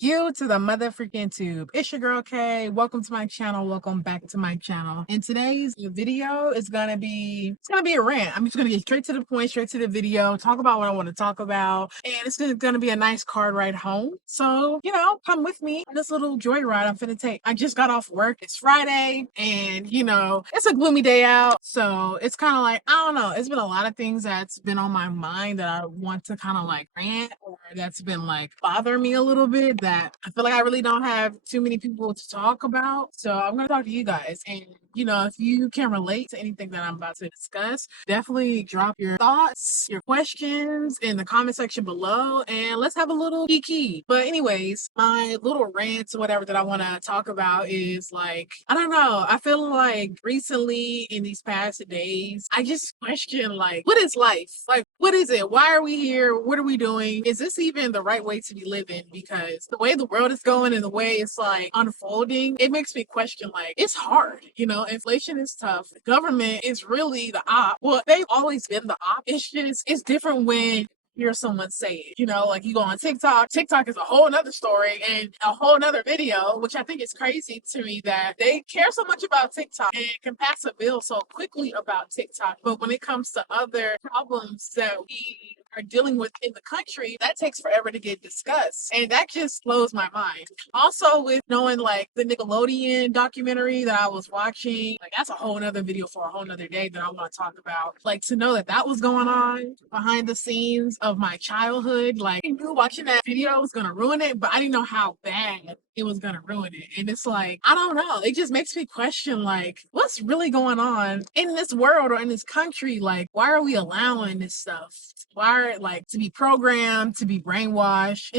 You to the mother freaking tube. It's your girl Kay. Welcome to my channel. Welcome back to my channel. And today's video is gonna be a rant. I'm just gonna get straight to the point, straight to the video, talk about what I want to talk about, and it's gonna be a nice car ride home. So come with me on this little joyride I'm finna take. I just got off work. It's Friday, and it's a gloomy day out. So it's kind of like I don't know. It's been a lot of things that's been on my mind that I want to kind of like rant or that's been like bother me a little bit that I feel like I really don't have too many people to talk about. So I'm gonna talk to you guys. And if you can relate to anything that I'm about to discuss, definitely drop your thoughts, your questions in the comment section below and let's have a little kiki. But anyways, my little rant or whatever that I want to talk about is like, I don't know. I feel like recently in these past days, I just question like, what is life? Like, what is it? Why are we here? What are we doing? Is this even the right way to be living? Because the way the world is going and the way it's like unfolding, it makes me question like, it's hard. Inflation is tough. The government is really the op. Well, they've always been the op. It's different when hear someone say it. Like you go on TikTok. TikTok is a whole nother story and a whole nother video, which I think is crazy to me that they care so much about TikTok and can pass a bill so quickly about TikTok. But when it comes to other problems that we are dealing with in the country, that takes forever to get discussed. And that just blows my mind. Also, with knowing like the Nickelodeon documentary that I was watching, like that's a whole nother video for a whole nother day that I want to talk about. Like to know that that was going on behind the scenes of my childhood, like I knew watching that video was gonna ruin it, but I didn't know how bad it was gonna ruin it. And it's like, I don't know. It just makes me question like what's really going on in this world or in this country. Like, why are we allowing this stuff? Why are like to be programmed, to be brainwashed?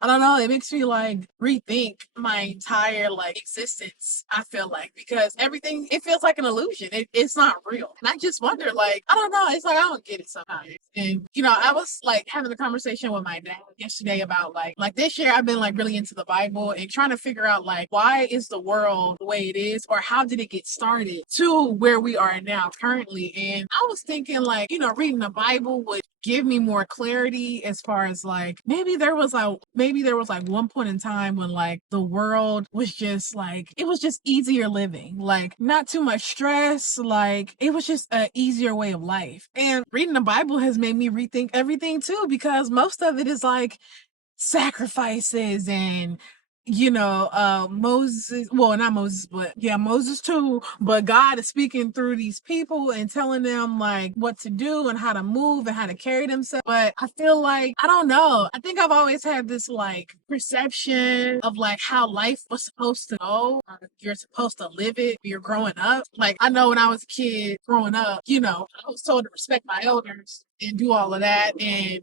I don't know, it makes me like rethink my entire like existence, I feel like, because everything it feels like an illusion. It's not real. And I just wonder, like, I don't know, it's like I don't get it sometimes. And I was like having a conversation with my dad yesterday about like this year I've been like really into the Bible and trying to figure out like why is the world the way it is or how did it get started to where we are now currently. And I was thinking like, reading the Bible would give me more clarity as far as like maybe there was like one point in time when like the world was just like it was just easier living, like not too much stress, like it was just an easier way of life. And reading the Bible has made me rethink everything too, because most of it is like sacrifices and Moses, well, not Moses, but yeah, Moses too. But God is speaking through these people and telling them like what to do and how to move and how to carry themselves. But I feel like, I don't know. I think I've always had this like perception of like how life was supposed to go. You're supposed to live it. You're growing up. Like, I know when I was a kid growing up, I was told to respect my elders and do all of that. And,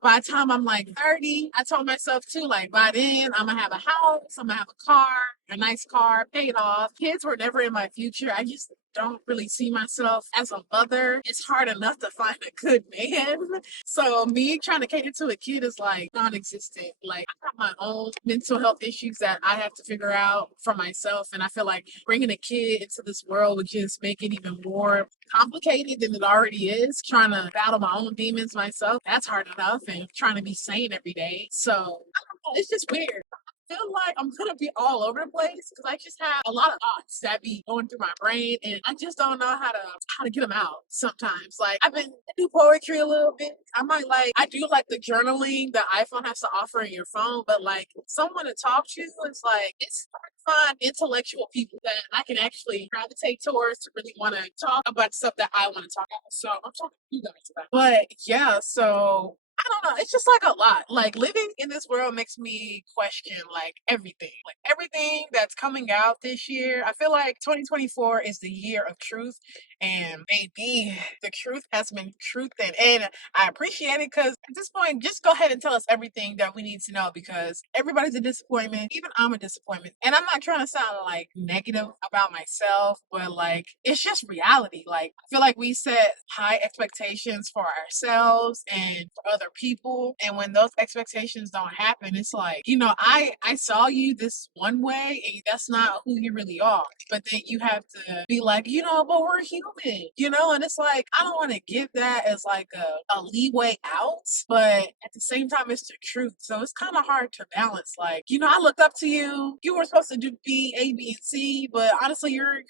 by the time I'm like 30, I told myself too, like, by then I'm gonna have a house, I'm gonna have a car, a nice car, paid off. Kids were never in my future. I just don't really see myself as a mother. It's hard enough to find a good man. So me trying to cater to a kid is like non-existent. Like I have my own mental health issues that I have to figure out for myself. And I feel like bringing a kid into this world would just make it even more complicated than it already is. Trying to battle my own demons myself, that's hard enough. And trying to be sane every day. So I don't know, it's just weird. Feel like I'm gonna be all over the place because I just have a lot of thoughts that be going through my brain, and I just don't know how to get them out. Sometimes, like I do poetry a little bit. I do like the journaling that iPhone has to offer in your phone, but like someone to talk to is like it's hard to find intellectual people that I can actually gravitate towards to really want to talk about stuff that I want to talk about. So I'm talking to you guys about. But yeah, so I don't know. It's just like a lot. Like living in this world makes me question like everything. Like everything that's coming out this year. I feel like 2024 is the year of truth. And maybe the truth has been truthed. And I appreciate it because at this point, just go ahead and tell us everything that we need to know because everybody's a disappointment. Even I'm a disappointment. And I'm not trying to sound like negative about myself, but like it's just reality. Like I feel like we set high expectations for ourselves and for other people, and when those expectations don't happen, it's like, I saw you this one way and that's not who you really are. But then you have to be like, but we're human, and it's like, I don't want to give that as like a leeway out, but at the same time it's the truth. So it's kind of hard to balance. Like, I looked up to you. You were supposed to do B, A, B, and C, but honestly, you're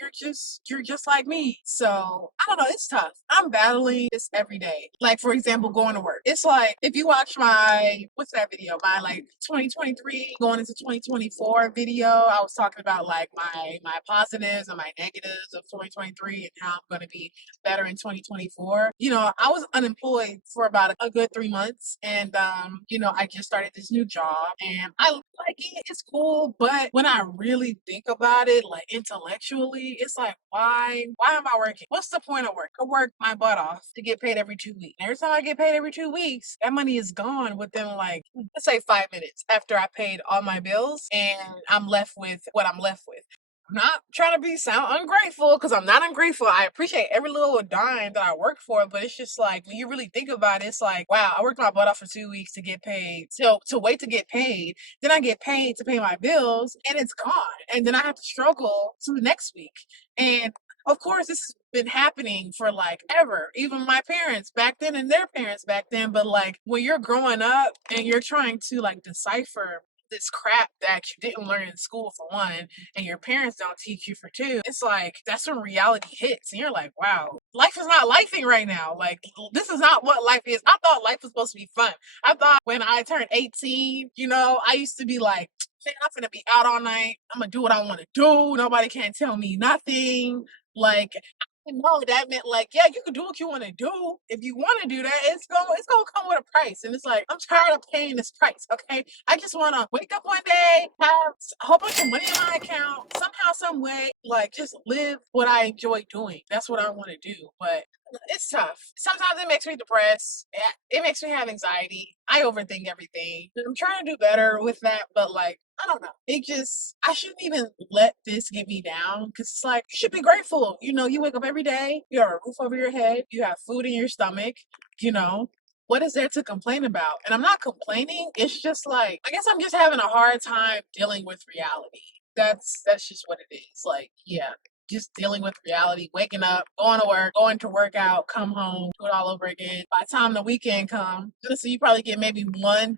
just like me. So I don't know. It's tough. I'm battling this every day. Like, for example, going to work. It's like, if you watch what's that video? My like 2023 going into 2024 video, I was talking about like my positives and my negatives of 2023 and how I'm going to be better in 2024. I was unemployed for about a good 3 months, and I just started this new job, and I like it. It's cool, but when I really think about it, like intellectually, it's like, why am I working? What's the point of work? I work my butt off to get paid every 2 weeks. Every time I get paid every 2 weeks, that money is gone within, like, let's say 5 minutes after I paid all my bills, and I'm left with what I'm left with. I'm not trying to sound ungrateful, because I'm not ungrateful. I appreciate every little dime that I work for, but it's just like, when you really think about it, it's like, wow, I worked my butt off for 2 weeks to get paid. So to wait to get paid, then I get paid to pay my bills, and it's gone. And then I have to struggle to the next week. And of course, this has been happening for like ever. Even my parents back then and their parents back then. But like, when you're growing up and you're trying to like decipher this crap that you didn't learn in school, for one, and your parents don't teach you, for two, it's like, that's when reality hits and you're like, wow, life is not lifing right now. Like, this is not what life is. I thought life was supposed to be fun. I thought when I turned 18, I used to be like, man, I'm gonna be out all night. I'm gonna do what I want to do. Nobody can tell me nothing. Like, I didn't know that meant like, yeah, you can do what you want to do. If you want to do that, it's gonna come with a price. And it's like, I'm tired of paying this price. Okay, I just want to wake up one day, have a whole bunch of money in my account, somehow, some way, like, just live what I enjoy doing. That's what I want to do. But it's tough. Sometimes it makes me depressed. It makes me have anxiety. I overthink everything. I'm trying to do better with that, but like, I don't know. I shouldn't even let this get me down, because it's like, you should be grateful. You wake up every day, you have a roof over your head, you have food in your stomach, you know. What is there to complain about? And I'm not complaining. It's just like, I guess I'm just having a hard time dealing with reality. That's just what it is. Like, yeah, just dealing with reality, waking up, going to work, going to work out, come home, do it all over again. By the time the weekend comes, so you probably get maybe one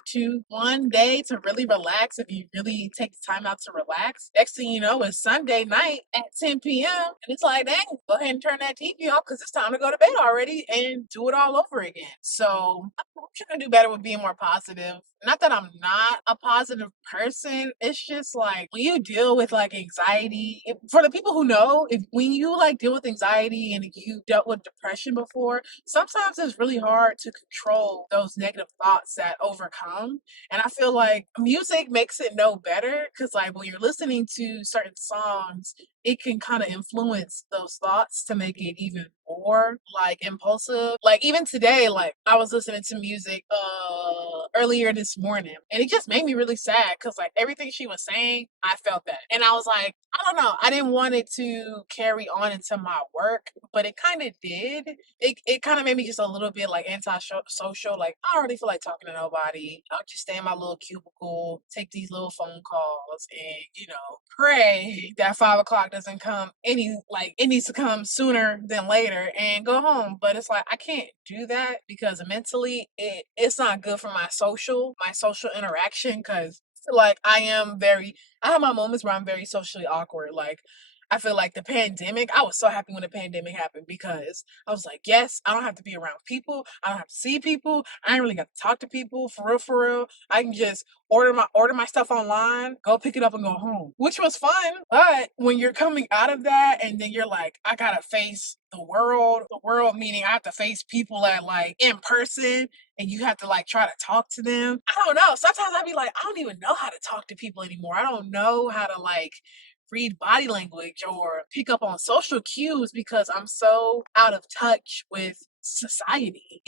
day to really relax, if you really take the time out to relax. Next thing you know, it's Sunday night at 10 p.m. and it's like, dang, go ahead and turn that TV off, because it's time to go to bed already and do it all over again. So I'm trying to do better with being more positive. Not that I'm not a positive person. It's just like, when you deal with like anxiety, for the people who know, if when you like deal with anxiety and you dealt with depression before, sometimes it's really hard to control those negative thoughts that overcome. And I feel like music makes it no better, because like, when you're listening to certain songs, it can kind of influence those thoughts to make it even more like impulsive. Like, even today, like, I was listening to music earlier this morning, and it just made me really sad, because like, everything she was saying, I felt that. And I was like, I don't know, I didn't want it to carry on into my work, but it kind of did. It kind of made me just a little bit like anti-social. Like, I don't really feel like talking to nobody. I'll just stay in my little cubicle, take these little phone calls, and pray that 5 o'clock doesn't come. It needs to come sooner than later, and go home. But it's like, I can't do that, because mentally it's not good for my social interaction, because like, I have my moments where I'm very socially awkward. Like, I feel like the pandemic, I was so happy when the pandemic happened, because I was like, yes, I don't have to be around people. I don't have to see people. I ain't really got to talk to people, for real, for real. I can just order my stuff online, go pick it up and go home, which was fun. But when you're coming out of that, and then you're like, I gotta face the world meaning I have to face people at like in person, and you have to like try to talk to them. I don't know. Sometimes I'd be like, I don't even know how to talk to people anymore. I don't know how to like read body language or pick up on social cues, because I'm so out of touch with society.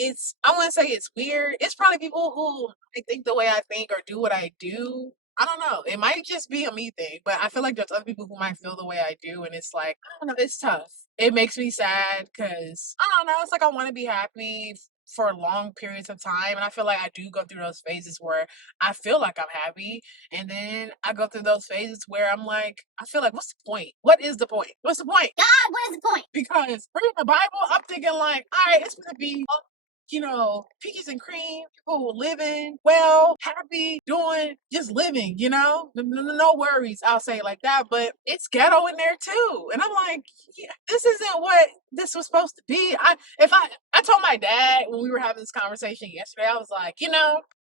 I wouldn't say it's weird. It's probably people who I think the way I think or do what I do. I don't know. It might just be a me thing, but I feel like there's other people who might feel the way I do, and it's like, I don't know, it's tough. It makes me sad, because I don't know, it's like, I want to be happy for long periods of time. And I feel like I do go through those phases where I feel like I'm happy. And then I go through those phases where I'm like, I feel like, what's the point? What is the point? What's the point? God, what is the point? Because reading the Bible, I'm thinking like, all right, it's gonna be peaches and cream, people living well, happy, doing, just living, no worries, I'll say it like that, but it's ghetto in there too. And I'm like, yeah, this isn't what this was supposed to be. I told my dad when we were having this conversation yesterday, I was like,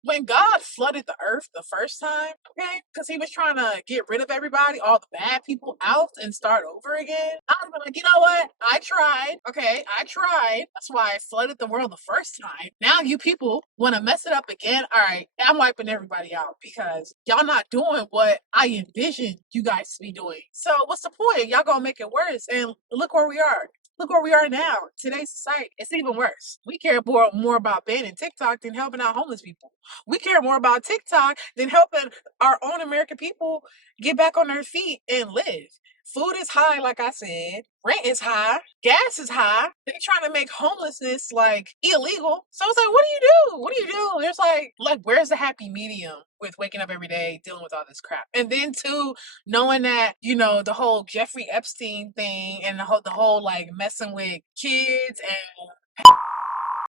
when God flooded the earth the first time, okay, because he was trying to get rid of everybody, all the bad people out and start over again, I was like, you know what? I tried, okay, I tried. That's why I flooded the world the first time. Now you people want to mess it up again. All right, I'm wiping everybody out because y'all not doing what I envisioned you guys to be doing. So what's the point? Y'all gonna make it worse. And look where we are. Look where we are now. Today's society, it's even worse. We care more about banning TikTok than helping out homeless people. We care more about TikTok than helping our own American people get back on their feet and live. Food is high, like I said. Rent is high. Gas is high. They're trying to make homelessness like illegal. So it's like, what do you do? What do you do? There's like, where's the happy medium with waking up every day dealing with all this crap? And then too, knowing that the whole Jeffrey Epstein thing and the whole like messing with kids and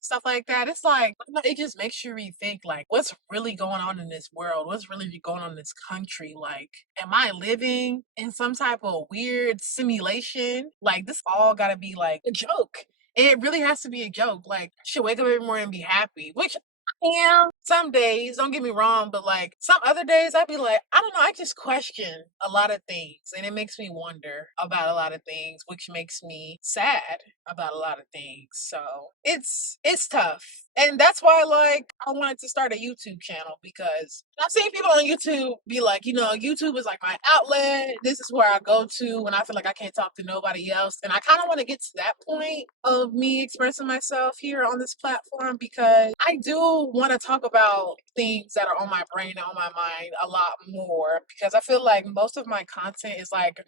stuff like that. It's like, it just makes you rethink like what's really going on in this world, what's really going on in this country. Like, am I living in some type of weird simulation? Like, this all gotta be like a joke. It really has to be a joke. Like, I should wake up every morning and be happy, which I am some days, don't get me wrong, but like some other days I'd be like, I don't know, I just question a lot of things and it makes me wonder about a lot of things, which makes me sad about a lot of things. So it's tough. And that's why like I wanted to start a YouTube channel because I've seen people on YouTube be like, YouTube is like my outlet. This is where I go to when I feel like I can't talk to nobody else. And I kind of want to get to that point of me expressing myself here on this platform because I do want to talk about things that are on my brain and on my mind a lot more because I feel like most of my content is like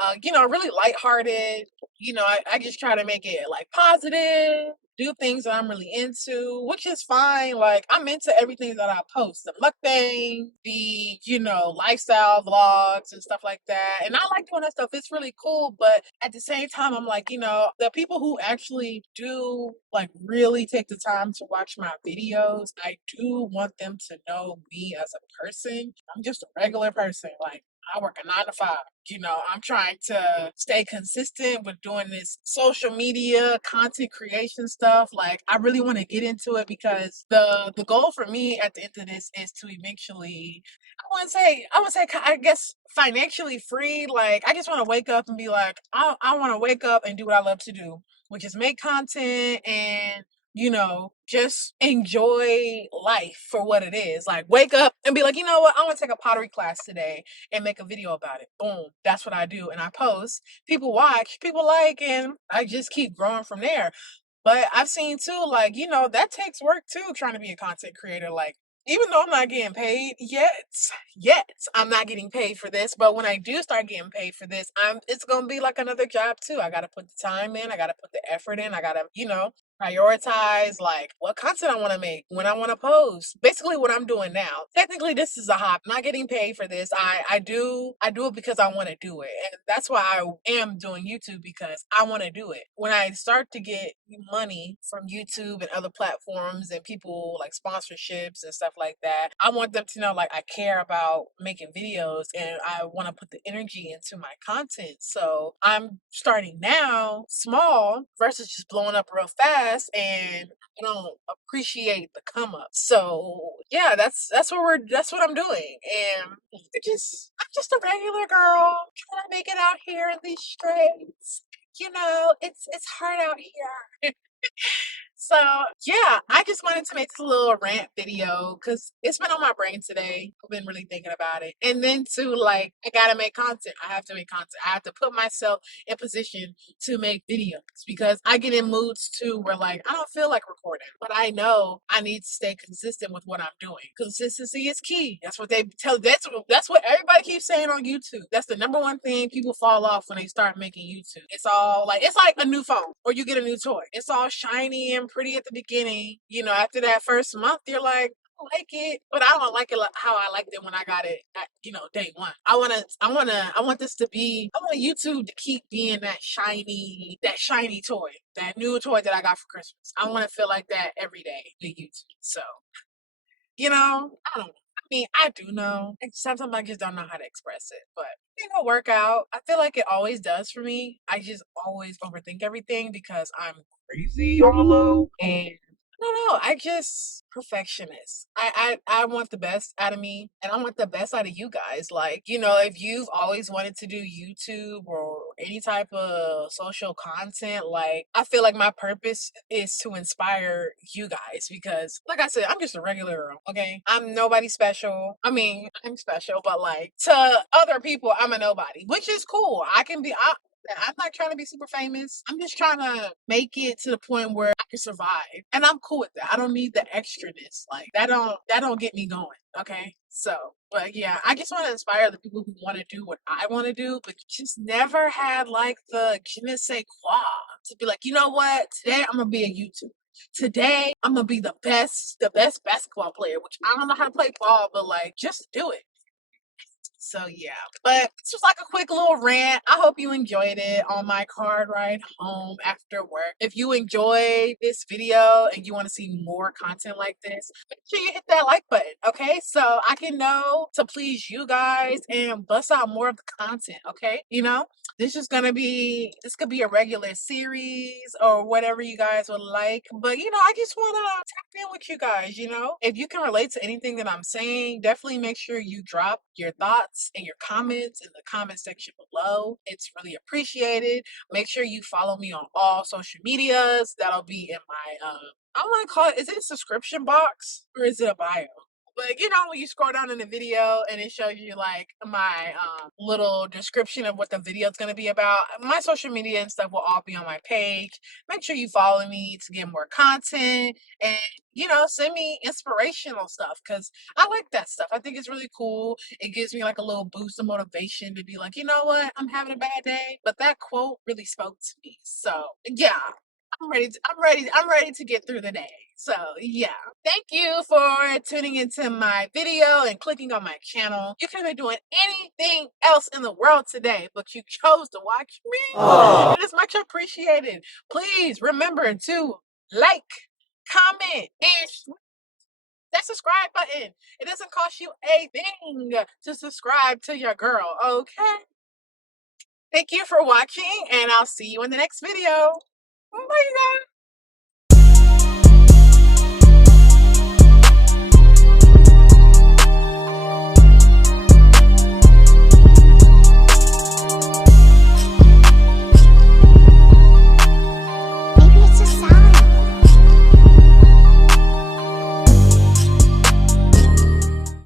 really lighthearted. I just try to make it like positive, do things that I'm really into, which is fine. Like, I'm into everything that I post, the mukbang, lifestyle vlogs and stuff like that. And I like doing that stuff. It's really cool. But at the same time, I'm like, the people who actually do like really take the time to watch my videos, I do want them to know me as a person. I'm just a regular person. Like, I work a 9 to 5. I'm trying to stay consistent with doing this social media content creation stuff. Like, I really want to get into it because the goal for me at the end of this is to eventually, I would say, I guess financially free. Like, I just want to wake up and be like, I want to wake up and do what I love to do, which is make content and just enjoy life for what it is. Like, wake up and be like, you know what? I want to take a pottery class today and make a video about it. Boom. That's what I do. And I post. People watch, people like, and I just keep growing from there. But I've seen too, like, that takes work too, trying to be a content creator. Like, even though I'm not getting paid yet, I'm not getting paid for this. But when I do start getting paid for this, it's gonna be like another job too. I gotta put the time in, I gotta put the effort in, I gotta, prioritize like what content I want to make, when I want to post. Basically what I'm doing now. Technically this is a hobby. I'm not getting paid for this. I do it because I want to do it. And that's why I am doing YouTube, because I want to do it. When I start to get money from YouTube and other platforms and people like sponsorships and stuff like that, I want them to know like I care about making videos and I want to put the energy into my content. So I'm starting now small versus just blowing up real fast, and I don't appreciate the come up. So yeah, that's what I'm doing. And I'm just a regular girl trying to make it out here in these streets. It's hard out here. So yeah, I just wanted to make this little rant video because it's been on my brain today. I've been really thinking about it. And then too, like, I gotta make content. I have to make content. I have to put myself in position to make videos because I get in moods too where like I don't feel like recording, but I know I need to stay consistent with what I'm doing. Consistency is key. That's what they tell. That's what everybody keeps saying on YouTube. That's the number one thing people fall off when they start making YouTube. It's all like, it's like a new phone or you get a new toy. It's all shiny and pretty at the beginning. You know, after that first month, you're like, I like it, but I don't like it like how I liked it when I got it at, day one. I want this to be, I want YouTube to keep being that shiny toy, that new toy that I got for Christmas. I want to feel like that every day with YouTube. So, I don't know. I mean, I do know. Sometimes I just don't know how to express it, but it'll work out. I feel like it always does for me. I just always overthink everything because I'm crazy on the low, and I don't know. I just perfectionist. I want the best out of me, and I want the best out of you guys. Like, if you've always wanted to do YouTube or any type of social content, like, I feel like my purpose is to inspire you guys because, like I said, I'm just a regular girl. Okay, I'm nobody special. I mean, I'm special, but like to other people, I'm a nobody, which is cool. I can be. I'm not trying to be super famous. I'm just trying to make it to the point where I can survive. And I'm cool with that. I don't need the extraness. Like that don't get me going. Okay. So, but yeah, I just want to inspire the people who want to do what I want to do, but just never had like the je ne sais quoi to be like, you know what? Today I'm gonna be a YouTuber. Today I'm gonna be the best basketball player, which I don't know how to play ball, but like just do it. So yeah, but this was like a quick little rant. I hope you enjoyed it on my car ride home after work. If you enjoyed this video and you want to see more content like this, make sure you hit that like button, okay? So I can know to please you guys and bust out more of the content, okay? This could be a regular series or whatever you guys would like. But I just want to tap in with you guys. If you can relate to anything that I'm saying, definitely make sure you drop your thoughts and your comments in the comment section below. It's really appreciated. Make sure you follow me on all social medias. That'll be in my I want to call it, is it a subscription box or is it a bio? But when you scroll down in the video and it shows you like my little description of what the video is going to be about, my social media and stuff will all be on my page. Make sure you follow me to get more content and send me inspirational stuff because I like that stuff. I think it's really cool. It gives me like a little boost of motivation to be like, you know what, I'm having a bad day, but that quote really spoke to me. So yeah, I'm ready to get through the day. So yeah. Thank you for tuning into my video and clicking on my channel. You could have been doing anything else in the world today, but you chose to watch me. Aww. It is much appreciated. Please remember to like, comment, and that subscribe button. It doesn't cost you a thing to subscribe to your girl, okay? Thank you for watching, and I'll see you in the next video. Bye, guys.